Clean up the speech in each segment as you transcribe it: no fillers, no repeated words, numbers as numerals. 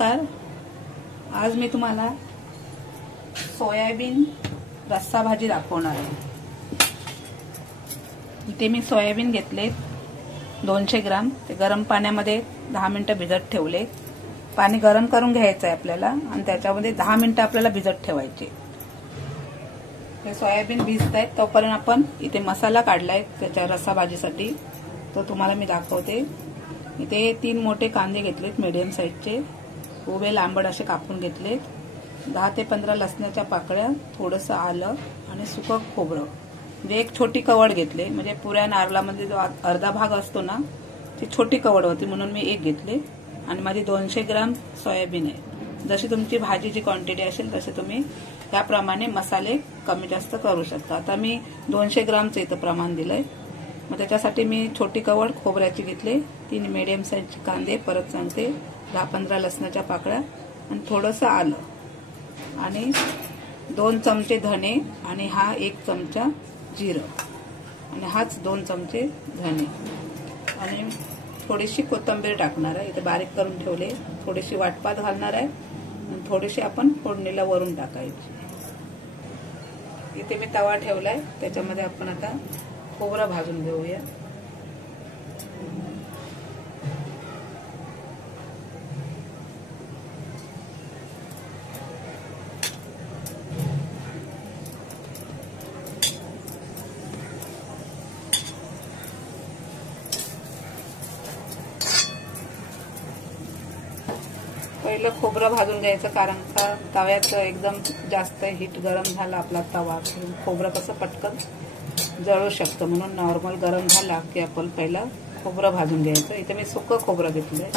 नमस्कार. आज मी तुम्हाला सोयाबीन रस्सा भाजी दाखवणार आहे. इथे मी सोयाबीन घेतले 200 ग्राम. ते गरम पाण्यामध्ये 10 मिनिटं भिजत ठेवले. पाणी गरम करून घ्यायचं आहे आपल्याला आणि त्याच्यामध्ये 10 मिनिटं आपल्याला भिजत ठेवायचे. हे सोयाबीन भिजत आहेत तोपर्यंत आपण इथे मसाला काढलाय त्याच्या रस्सा भाजीसाठी, तो तुम्हाला मी दाखवते. इथे 3 मोठे कांदे घेतलेत मीडियम साईजचे, उभे लांबड असे कापून घेतलेत. 10 ते 15 लसणाच्या पाकळ्या, थोडंसं आलं आणि सुकं खोबरं. म्हणजे एक छोटी कवड घेतले, म्हणजे पुऱ्या नारळामध्ये जो अर्धा भाग असतो ना, ती छोटी कवड होती म्हणून मी एक घेतले. आणि माझी 200 ग्राम सोयाबीन आहे. जशी तुमची भाजीची क्वांटिटी असेल तसे तुम्ही त्याप्रमाणे मसाले कमी जास्त करू शकता. आता मी 200 ग्रामचं इथं प्रमाण दिलंय. मग त्याच्यासाठी मी छोटी कवड खोबऱ्याची घेतली, 3 मीडियम साईजचे कांदे, परत सांगते 10-15 लसणाच्या पाकळ्या आणि थोडंसं आलं आणि 2 चमचे धणे आणि हा 1 चमचा जिरं आणि हाच 2 चमचे धणे आणि थोडीशी कोथिंबीर टाकणार आहे. इथे बारीक करून ठेवले. थोडीशी वाटपात घालणार आहे आणि थोडीशी आपण फोडणीला वरून टाकायची. इथे मी तवा ठेवलाय, त्याच्यामध्ये आपण आता खोबरं भाजून घेऊया. पहिलं खोबरं भाजून घ्यायचं, कारण का तव्यात एकदम जास्त हीट गरम झाला आपला तवा, खोबरं कसं पटकन जळू शकतं, म्हणून नॉर्मल गरम झाला की आपण पहिला खोबरं भाजून घ्यायचं. इथे मी सुकं खोबरं घेतलंय.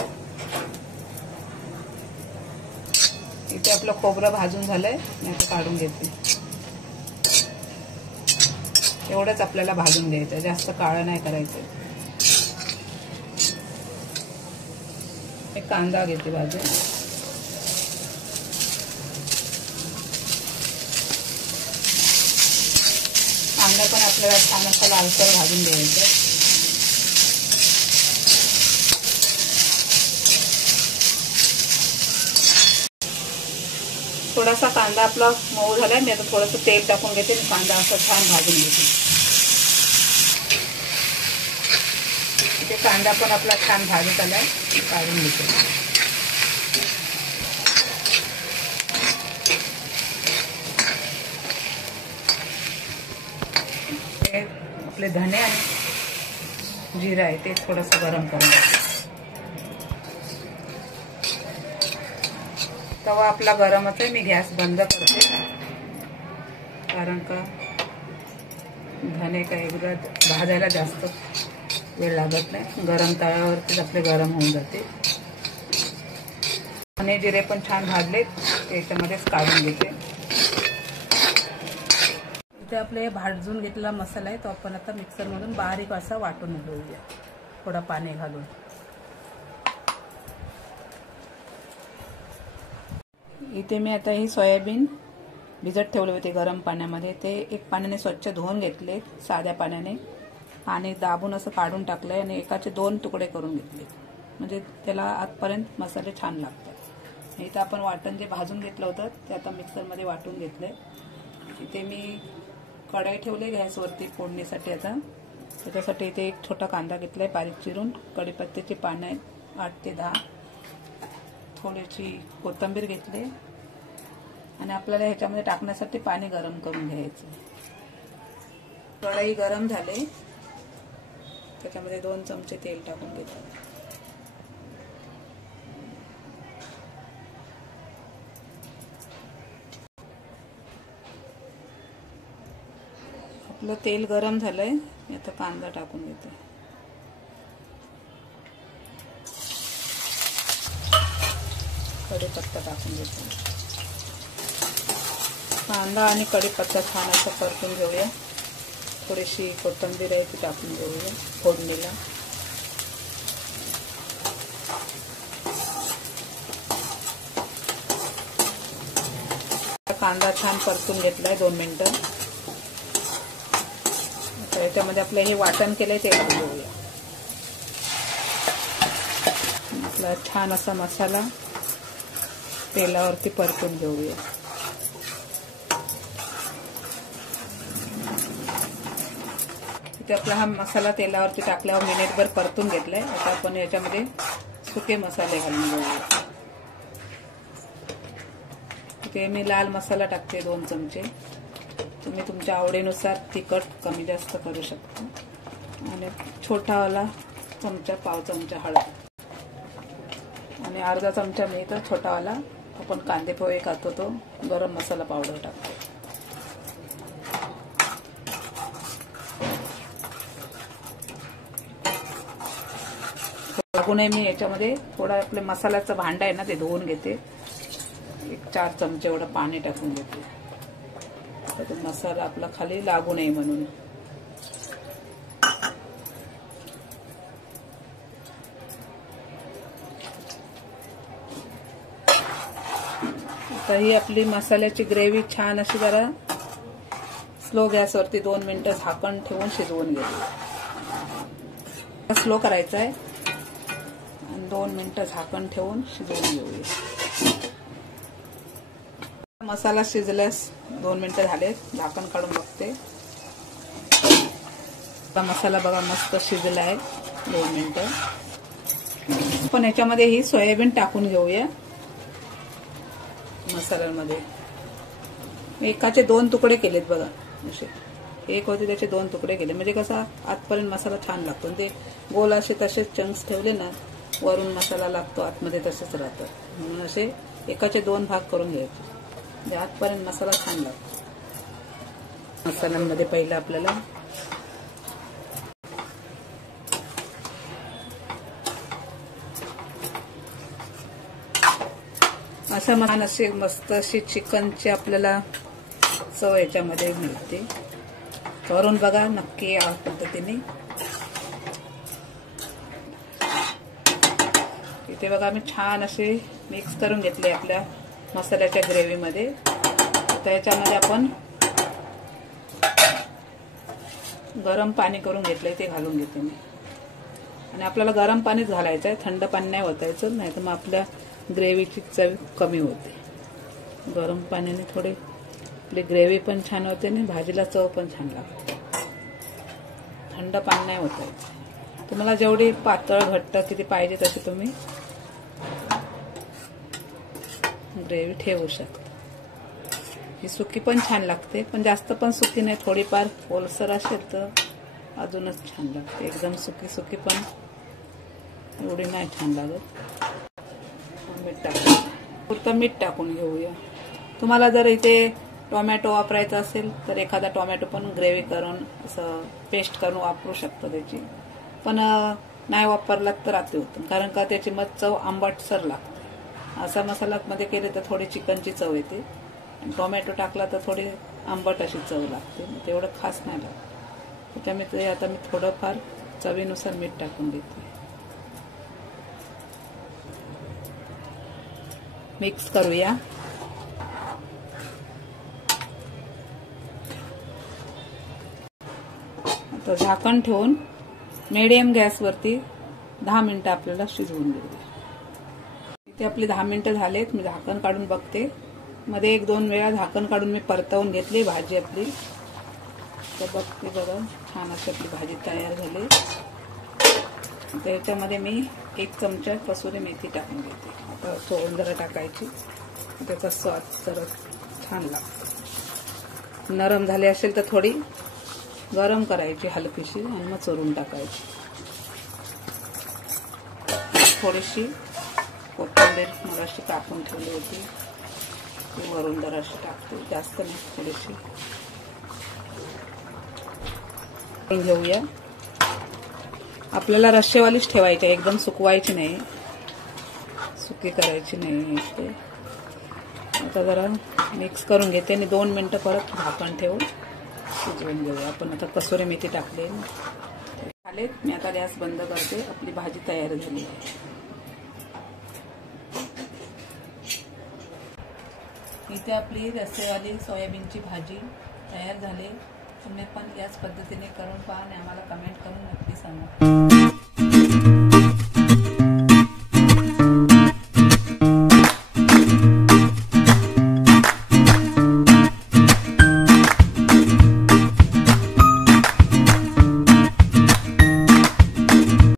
इथे आपलं खोबरं भाजून झालंय, मी आता काढून घेते. एवढंच आपल्याला भाजून घ्यायचं, जास्त काळं नाही करायचं. एक कांदा घेते भाजून. कांदा पण आपल्याला छान असा लालसर भाजून घ्यायचा. थोडासा कांदा आपला मऊ झालाय, मी आता थोडंसं तेल टाकून घेते. कांदा असा छान भाजून घेते. इथे कांदा पण आपला छान भाजत आलाय, काढून घेते. आपले धने आणि जिरा आहे ते थोडंसं गरम करून घ्यायचं. तवा आपला गरमच आहे, मी गॅस बंद करते, कारण का धने काय भाजायला जास्त वेळ लागत नाही. गरम तव्यावरतीच आपले गरम होऊन जाते. धने जिरे पण छान भाजले, त्याच्यामध्येच काढून घेते. इथे आपले भाजून घेतलेला मसाला आहे, तो आपण आता मिक्सरमधून बारीक असा वाटून घेऊया, थोडं पाणी घालून. इथे मी आता ही सोयाबीन भिजत ठेवले होते गरम पाण्यामध्ये, ते एक पाण्याने स्वच्छ धुवून घेतले, साध्या पाण्याने. पाणी दाबून असं काढून टाकलंय आणि एकाचे 2 तुकडे करून घेतले, म्हणजे त्याला आतपर्यंत मसाले छान लागतात. इथं आपण वाटण जे भाजून घेतलं होतं ते आता मिक्सरमध्ये वाटून घेतलंय. इथे मी कढई ठेवली गॅसवरती फोडणीसाठी. आता त्याच्यासाठी इथे एक छोटा कांदा घेतलाय बारीक चिरून, कढीपत्त्याची पानं आहेत 8 ते 10, थोडीशी कोथिंबीर घेतली आणि आपल्याला ह्याच्यामध्ये टाकण्यासाठी पाणी गरम करून घ्यायचं. कढई गरम झाले, त्याच्यामध्ये 2 चमचे तेल टाकून घेतो. आपलं तेल गरम झालंय, मी आता कांदा टाकून घेते. कढीपत्ता टाकून घेतो. कांदा आणि कढीपत्ता छान असं परतून घेऊया. थोडीशी कोथिंबीर आहे ती टाकून घेऊया फोडणीला. कांदा छान परतून घेतलाय 2 मिनिटं. त्याच्यामध्ये आपलं हे वाटण केलंय ते घेऊया. आपला छान असा मसाला तेलावरती परतून घेऊया. इथे आपला हा मसाला तेलावरती टाकल्यावर मिनिटभर परतून घेतलाय. आता आपण याच्यामध्ये सुके मसाले घालून घेऊया. इथे मी लाल मसाला टाकते 2 चमचे. तुम्ही तुमच्या आवडीनुसार तिखट कमी जास्त करू शकता. आणि छोटावाला चमचा, पाव चमचा हळद आणि अर्धा चमचा मी तर छोटावाला आपण कांदे पोहे खातो तो गरम मसाला पावडर टाकतो. लागू नये मी याच्यामध्ये थोडा आपले मसाल्याचं भांडं आहे ना ते धुवून घेते. एक 4 चमचे एवढं पाणी टाकून घेते. तर तो मसाला आपला खाली लागू नये म्हणून. आता ही आपली मसाल्याची ग्रेव्ही छान अशी जरा स्लो गॅसवरती 2 मिनिटं झाकण ठेवून शिजवून घेते. स्लो करायचं आहे आणि 2 मिनिटं झाकण ठेवून शिजवून घेऊया. मसाला शिजल्यास 2 मिनिटं झाले. झाकण काढून बघते. मसाला बघा मस्त शिजला आहे 2 मिनिटं. पण याच्यामध्ये ही सोयाबीन टाकून घेऊया. मसाल्यामध्ये एकाचे 2 तुकडे केलेत बघा. असे एक होते त्याचे 2 तुकडे केले म्हणजे कसा आतपर्यंत मसाला छान लागतो. ते गोल असे तसेच चंक्स ठेवले ना वरून मसाला लागतो आतमध्ये तसेच राहतं. म्हणून असे एकाचे 2 भाग करून घ्यायचे म्हणजे आतपर्यंत मसाला छान लागतो. मसाल्यांमध्ये पहिलं आपल्याला असं छान असे मस्त अशी चिकनची आपल्याला चव याच्यामध्ये मिळते. करून बघा नक्की या पद्धतीने. इथे बघा मी छान असे मिक्स करून घेतले आपल्या मसाल्याच्या ग्रेव्हीमध्ये. आता याच्यामध्ये आपण गरम पाणी करून घेतलंय ते घालून घेते मी. आणि आपल्याला गरम पाणीच घालायचं आहे, थंड पाणी नाही ओतायचं, नाही तर मग आपल्या ग्रेव्हीची चव कमी होते. गरम पाण्याने थोडी आपली ग्रेव्ही पण छान होते आणि भाजीला चव पण छान लागते. थंड पाणी नाही ओतायचं. तुम्हाला जेवढी पातळ घट्ट किती पाहिजे तशी तुम्ही ग्रेव्ही ठेवू शकता. ही सुकी पण छान लागते, पण जास्त पण सुकी नाही, थोडीफार ओलसर असेल तर अजूनच छान लागते. एकदम सुकी सुकी पण एवढी नाही छान लागत. मीठ टाकून पुरतं मीठ टाकून घेऊया. तुम्हाला जर इथे टोमॅटो वापरायचा असेल तर एखादा टोमॅटो पण ग्रेव्ही करून असं पेस्ट करून वापरू शकतो त्याची. पण नाही वापरलात तर अति उत्तम, कारण का त्याची मग चव आंबटसर लागते. असा मसाला मध्ये केले तर थोडी चिकनची चव येते. टोमॅटो टाकला तर थोडी आंबट अशी चव लागते, तेवढं खास नाही लागत. त्यामुळे आता मी थोडंफार चवीनुसार मीठ टाकून घेते. मिक्स करूया. आता झाकण ठेवून मीडियम गॅसवरती 10 मिनिटं आपल्याला शिजवून घेऊया. इथे आपली 10 मिनिटं झालेत. मी झाकण काढून बघते. मध्ये 1-2 वेळा झाकण काढून मी परतवून घेतली भाजी आपली. तर बघते बघा छान अशी आपली भाजी तयार झाली. त्याच्यामध्ये मी 1 चमचा कसुरी मेथी टाकून घेते. आता सोडून जरा टाकायची, त्याचा स्वाद जरा छान लागतो. नरम झाली असेल तर थोडी गरम करायची हलकीशी आणि मग चोरून टाकायची. थोडीशी कोथिंबीर मगाशी टाकून ठेवली होती ती वरून जराशी टाकते, जास्त नाही, थोडीशी घेऊया. आपल्याला रश्शेवालीच ठेवायची, एकदम सुकवायची नाही, सुकी करायची नाही. आता जरा मिक्स करून घेते आणि 2 मिनिटं परत झाकण ठेवून शिजवून घेऊया. आपण आता कसुरी मेथी टाकले झाले. मी आता गॅस बंद करते. आपली भाजी तयार झाली आहे. इथे आपली रस्सेवाली सोयाबीनची भाजी तयार झाली. तुम्ही पण याच पद्धतीने करून पहा आणि आम्हाला कमेंट करून नक्की सांगा.